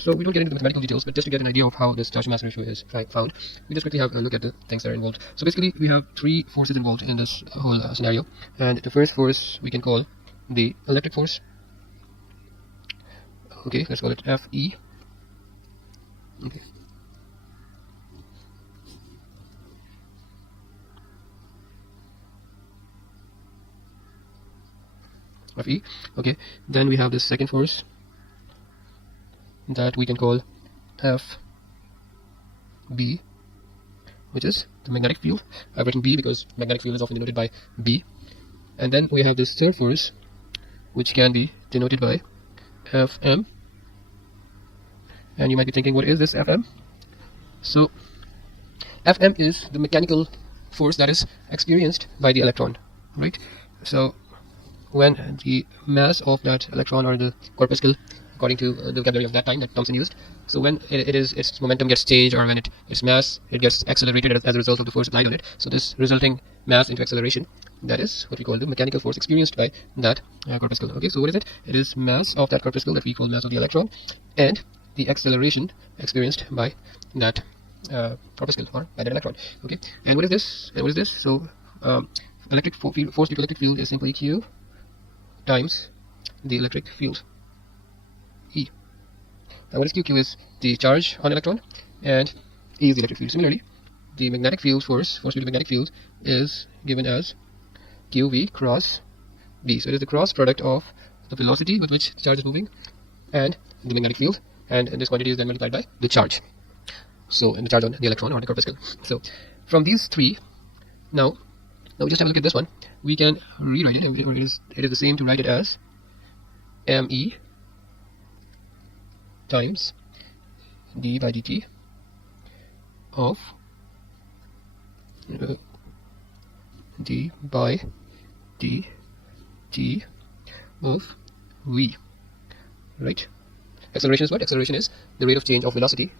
So we don't get into the mathematical details, but just to get an idea of how this charge to mass ratio is found, we just quickly have a look at the things that are involved. So basically, we have three forces involved in this whole scenario, and the first force we can call the electric force. Okay, let's call it Fe. Okay. Fe. Okay, then we have this second force that we can call Fb, which is the magnetic field. I've written B because magnetic field is often denoted by B. And then we have this third force, which can be denoted by Fm. And you might be thinking, what is this Fm? So Fm is the mechanical force that is experienced by the electron, right? So when the mass of that electron, or the corpuscle, according to the vocabulary of that time that Thomson used, so when its momentum gets changed, or when its mass gets accelerated as a result of the force applied on it, so this resulting mass into acceleration, that is what we call the mechanical force experienced by that corpuscle. Okay, so what is it? It is mass of that corpuscle that we call mass of the electron, and the acceleration experienced by that corpuscle, or by that electron. Okay, and what is this? And what is this? So electric force due to electric field is simply Q times the electric field, E. Now what is Q? Q is the charge on electron, and E is the electric field. Similarly, the magnetic field force due to magnetic field, is given as QV cross B. So it is the cross product of the velocity with which the charge is moving and the magnetic field, and this quantity is then multiplied by the charge. So, and the charge on the electron or the corpuscle. So from these three, now we just have a look at this one. We can rewrite it, and it is the same to write it as ME times d by dt of d by dt of v, right? Acceleration is what? Acceleration is the rate of change of velocity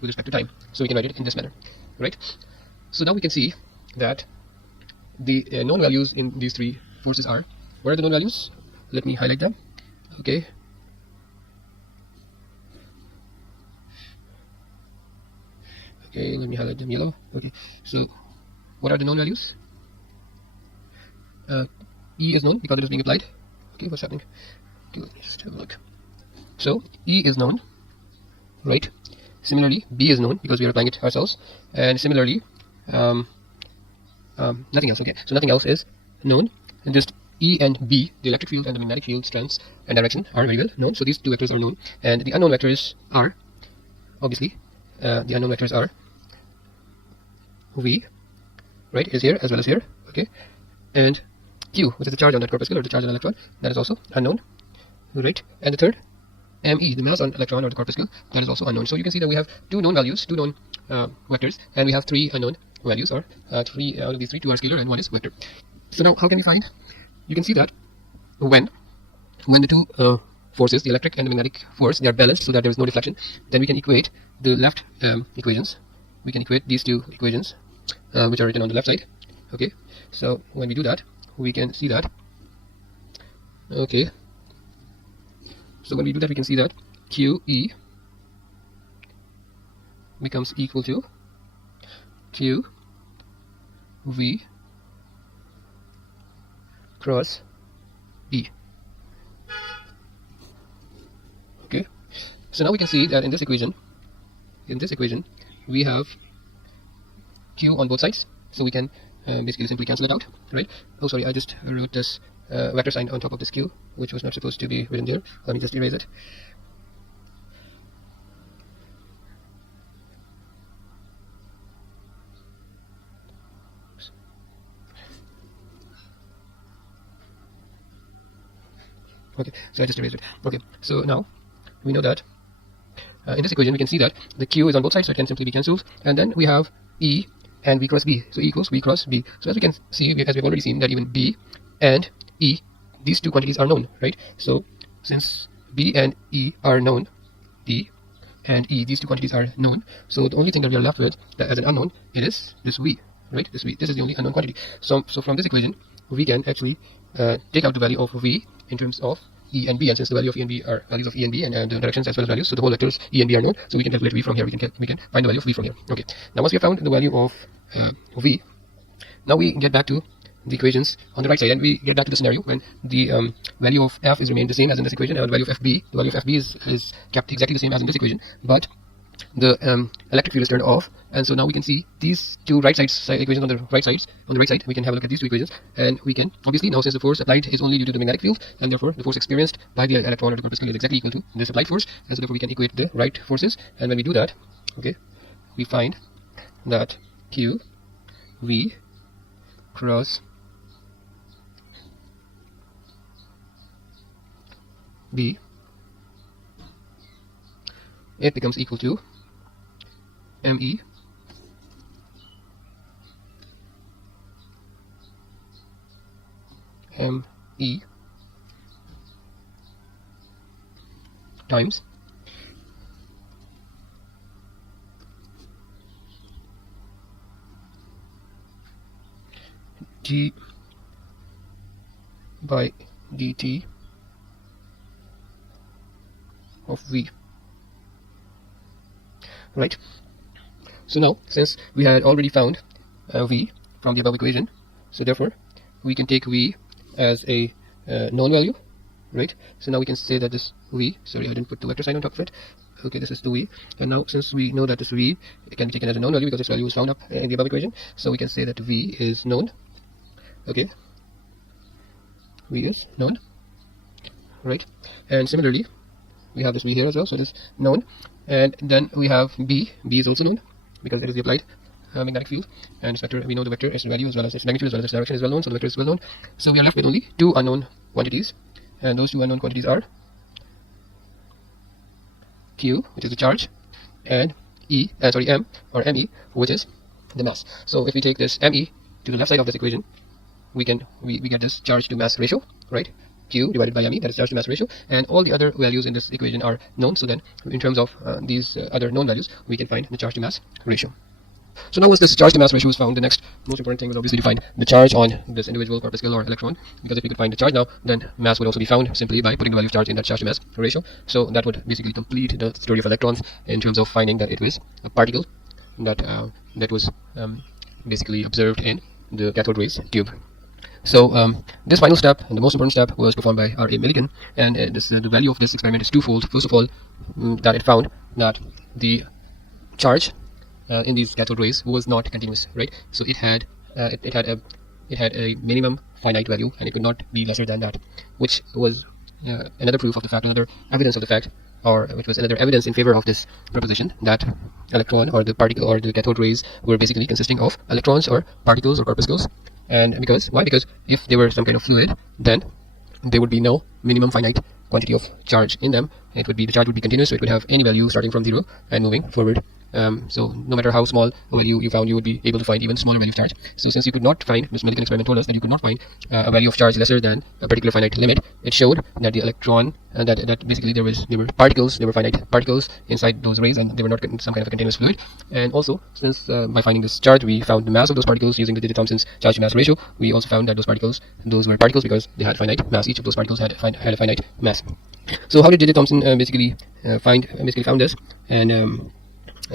with respect to time. So we can write it in this manner, right? So now we can see that the known values in these three forces are, what are the known values? Let me highlight them. Okay, let me highlight them yellow. Okay, so what are the known values? E is known because it is being applied. Okay, what's happening? Just have a look. So E is known, right? Similarly, B is known because we are applying it ourselves, and similarly nothing else. Okay, so nothing else is known, and just E and B, the electric field and the magnetic field strengths and direction, are very well known. So these two vectors are known, and the unknown vectors are, obviously, the unknown vectors are V, right, is here as well as here. Okay, and Q, which is the charge on that corpuscle or the charge on the electron, that is also unknown, right? And the third, ME, the mass on electron or the corpuscle, that is also unknown. So you can see that we have two known values, two known vectors, and we have three unknown values, or three out of these three, two are scalar and one is vector. So now how can we find? You can see that when the two forces, the electric and the magnetic force, they are balanced so that there is no deflection, then we can equate the left equations. We can equate these two equations, which are written on the left side. Okay, so when we do that, we can see that. Okay, so when we do that, we can see that QE becomes equal to QV cross B. Okay, so now we can see that in this equation we have Q on both sides, so we can basically simply cancel it out, right? Oh, sorry, I just wrote this vector sign on top of this Q, which was not supposed to be written there. Let me just erase it. Okay, so I just erased it. Okay, so now we know that in this equation we can see that the Q is on both sides, so it can simply be cancelled, and then we have E and V cross B, so E equals V cross B. So as we can see, as we've already seen, that even B and E, these two quantities are known, right? So since B and E are known, B and E, these two quantities are known, so the only thing that we are left with as an unknown, it is this V, right? This V, this is the only unknown quantity. So from this equation we can actually take out the value of V in terms of E and B, and since the value of E and B are values of E and B, and the directions as well as values, so the whole vectors E and B are known, so we can calculate V from here. We can find the value of V from here. Okay. Now once we have found the value of V, now we get back to the equations on the right side, and we get back to the scenario when the value of F is remained the same as in this equation, and the value of FB, the value of FB is kept exactly the same as in this equation, but the electric field is turned off. And so now we can see these two right side equations on the right side. We can have a look at these two equations, and we can obviously now, since the force applied is only due to the magnetic field, and therefore the force experienced by the electron or the corpuscle is exactly equal to this applied force, and so therefore we can equate the right forces. And when we do that, okay, we find that Q V cross B, it becomes equal to ME times d by dt of V. Right. So now, since we had already found V from the above equation, so therefore we can take V as a known value, right? So now we can say that this V, sorry I didn't put the vector sign on top of it, okay, this is the V, and now since we know that this V can be taken as a known value because this value is found up in the above equation, so we can say that V is known, okay, V is known, right? And similarly we have this V here as well, so it is known, and then we have B is also known because it is the applied magnetic field, and its vector, we know the vector, its value as well as its magnitude as well as its direction is well known, so the vector is well known. So we are left with only two unknown quantities, and those two unknown quantities are Q, which is the charge, and M or ME, which is the mass. So if we take this ME to the left side of this equation, we get this charge to mass ratio, right? Q divided by ME, that is charge to mass ratio, and all the other values in this equation are known. So then in terms of these other known values, we can find the charge to mass ratio. So now once this charge to mass ratio is found, the next most important thing was obviously to find the charge on this individual corpuscle or electron, because if we could find the charge now, then mass would also be found simply by putting the value of charge in that charge to mass ratio. So that would basically complete the story of electrons in terms of finding that it was a particle that was basically observed in the cathode rays tube. So this final step, and the most important step, was performed by R.A. Millikan, and the value of this experiment is twofold. First of all, that it found that the charge in these cathode rays was not continuous, right? So it had a minimum finite value, and it could not be lesser than that, which was another proof of the fact, another evidence of the fact, or which was another evidence in favor of this proposition that electron or the particle or the cathode rays were basically consisting of electrons or particles or corpuscles. And why? Because if they were some kind of fluid, then there would be no minimum finite quantity of charge in them. The charge would be continuous, so it would have any value starting from 0 and moving forward. So no matter how small a value you found, you would be able to find even smaller value of charge. So since you could not find, this Millikan experiment told us that you could not find a value of charge lesser than a particular finite limit, it showed that the electron, that basically there were particles, there were finite particles inside those rays, and they were not some kind of a continuous fluid. And also, since by finding this charge, we found the mass of those particles using the Digi-Thomson's charge to mass ratio, we also found that those were particles because they had finite mass. Each of those particles had a finite mass. So how did Digi-Thomson basically found this? And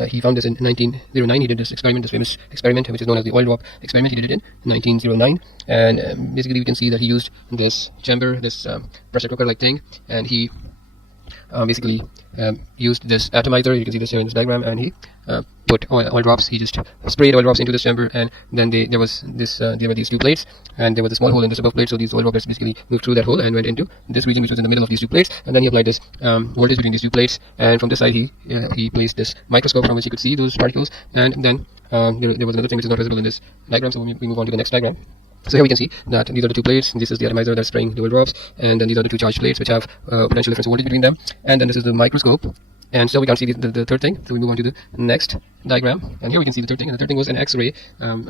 he found this in 1909. He did this experiment, this famous experiment, which is known as the oil drop experiment. He did it in 1909, and basically we can see that he used this chamber, this pressure cooker like thing, and he basically used this atomizer. You can see this here in this diagram, and he put oil drops. He just sprayed oil drops into this chamber, and then there were these two plates, and there was a small hole in this above plate. So these oil droplets basically moved through that hole and went into this region, which was in the middle of these two plates. And then he applied this voltage between these two plates, and from this side he placed this microscope from which he could see those particles. And then there was another thing which is not visible in this diagram. So we move on to the next diagram. So here we can see that these are the two plates. This is the atomizer that's spraying the oil drops, and then these are the two charged plates which have potential difference of voltage between them. And then this is the microscope. And so we can't see the third thing. So we move on to the next diagram, and here we can see the third thing. And the third thing was an X-ray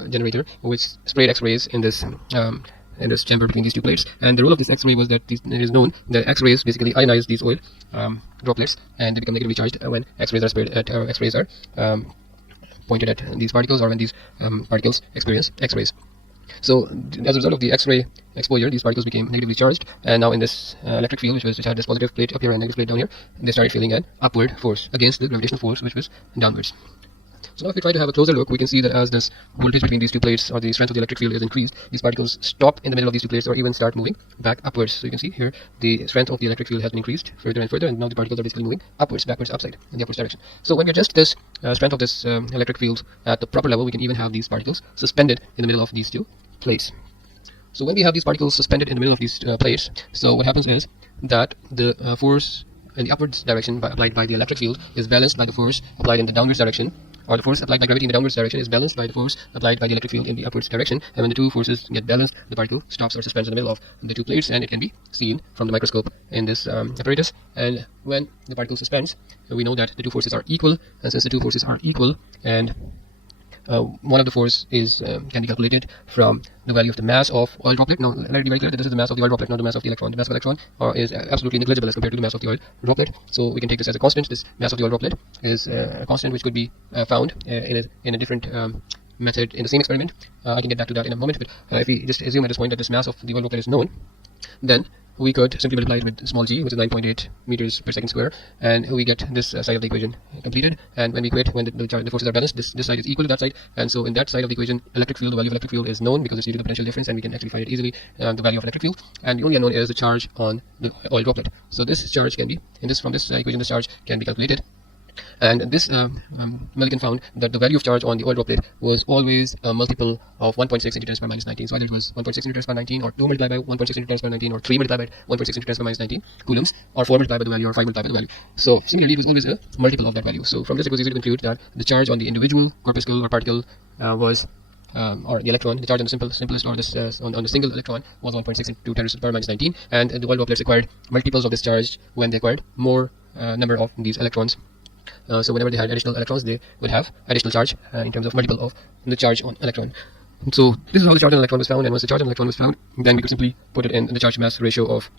generator, which sprayed X-rays in this chamber between these two plates. And the role of this X-ray was that it is known that X-rays basically ionize these oil droplets, and they become negatively charged when X-rays are sprayed at, or X-rays are pointed at these particles, or when these particles experience X-rays. So as a result of the X-ray exposure, these particles became negatively charged, and now in this electric field, which had this positive plate up here and negative plate down here, they started feeling an upward force against the gravitational force, which was downwards. So now if we try to have a closer look, we can see that as this voltage between these two plates, or the strength of the electric field, is increased, these particles stop in the middle of these two plates or even start moving back upwards. So you can see here the strength of the electric field has been increased further and further, and now the particles are basically moving upwards, backwards, upside, in the upwards direction. So when we adjust this strength of this electric field at the proper level, we can even have these particles suspended in the middle of these two plates. So when we have these particles suspended in the middle of these plates, so what happens is that the force in the upwards direction applied by the electric field is balanced by the force applied in the downwards direction, or the force applied by gravity in the downwards direction is balanced by the force applied by the electric field in the upwards direction. And when the two forces get balanced, the particle stops or suspends in the middle of the two plates, and it can be seen from the microscope in this apparatus. And when the particle suspends, we know that the two forces are equal, and since the two forces are equal, and one of the force is can be calculated from the value of the mass of oil droplet. Now let it be very clear that this is the mass of the oil droplet, not the mass of the electron. The mass of electron is absolutely negligible as compared to the mass of the oil droplet. So we can take this as a constant. This mass of the oil droplet is a constant which could be found in a different method in the same experiment. I can get back to that in a moment, but if we just assume at this point that this mass of the oil droplet is known, then we could simply multiply it with small g, which is 9.8 meters per second square, and we get this side of the equation completed. And when we equate, when the forces are balanced, this side is equal to that side, and so in that side of the equation, electric field, the value of electric field is known because it's due to the potential difference, and we can actually find it easily, the value of electric field. And the only unknown is the charge on the oil droplet. So this charge can be, from this equation, this charge can be calculated. And this Millikan found that the value of charge on the oil droplet was always a multiple of 1.6 into 10 to the power minus 19. So either it was 1.6 into 10 to the power 19, or 2 multiplied by 1.6 into 10 to the power 19, or 3 multiplied by 1.6 into 10 to the power minus 19 coulombs, or 4 multiplied by the value, or 5 multiplied by the value. So similarly, it was always a multiple of that value. So from this, it was easy to conclude that the charge on the individual corpuscle or particle was or the electron, the charge on the simplest, or this on the single electron was 1.6 into 10 to the power minus 19, and the oil droplets acquired multiples of this charge when they acquired more number of these electrons. So whenever they had additional electrons, they would have additional charge in terms of multiple of the charge on electron. So this is how the charge on electron was found, and once the charge on electron was found, then we could simply put it in the charge mass ratio of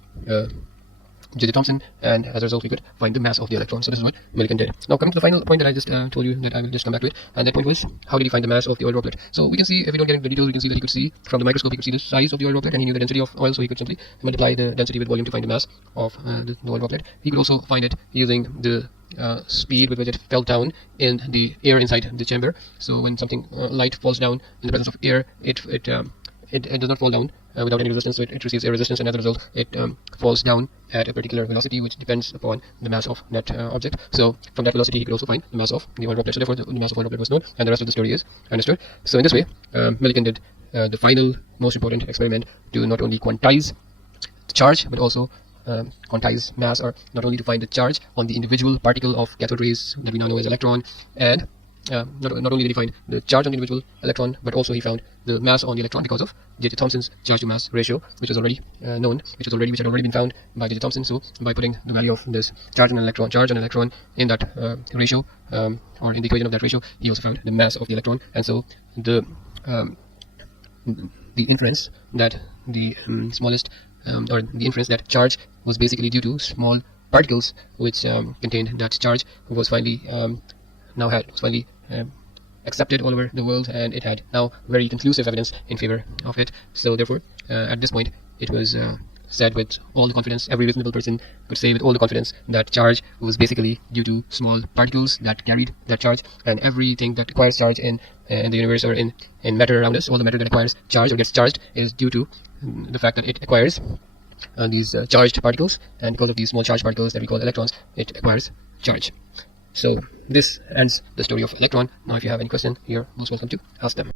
J.J. Thomson, and as a result we could find the mass of the electron. So this is what Millikan did. Now coming to the final point that I just told you that I will just come back to it, and that point was, how did he find the mass of the oil droplet? So we can see, if we don't get into the details, we can see that he could see from the microscope, he could see the size of the oil droplet, and he knew the density of oil, so he could simply multiply the density with volume to find the mass of the oil droplet. He could also find it using the speed with which it fell down in the air inside the chamber. So when something light falls down in the presence of air, it does not fall down without any resistance, so it receives air resistance, and as a result it falls down at a particular velocity which depends upon the mass of that object. So from that velocity he could also find the mass of the oil droplet. So therefore the mass of oil droplet was known, and the rest of the story is understood. So in this way Millikan did the final most important experiment to not only quantize the charge but also quantize mass, or not only to find the charge on the individual particle of cathode rays that we now know as electron, and not only did he find the charge on the individual electron, but also he found the mass on the electron because of J.J. Thomson's charge to mass ratio, which was already known, which had already been found by J.J. Thomson. So by putting the value of this charge on an electron in that ratio, or in the equation of that ratio, he also found the mass of the electron. And so the inference that the smallest or the inference that charge was basically due to small particles which contained that charge was finally accepted all over the world, and it had now very conclusive evidence in favor of it. So therefore at this point it was said with all the confidence, every reasonable person could say with all the confidence, that charge was basically due to small particles that carried that charge, and everything that acquires charge in the universe, or in matter around us, all the matter that acquires charge or gets charged is due to the fact that it acquires these charged particles, and because of these small charged particles that we call electrons, it acquires charge. So this ends the story of electron. Now if you have any question, you're most welcome to ask them.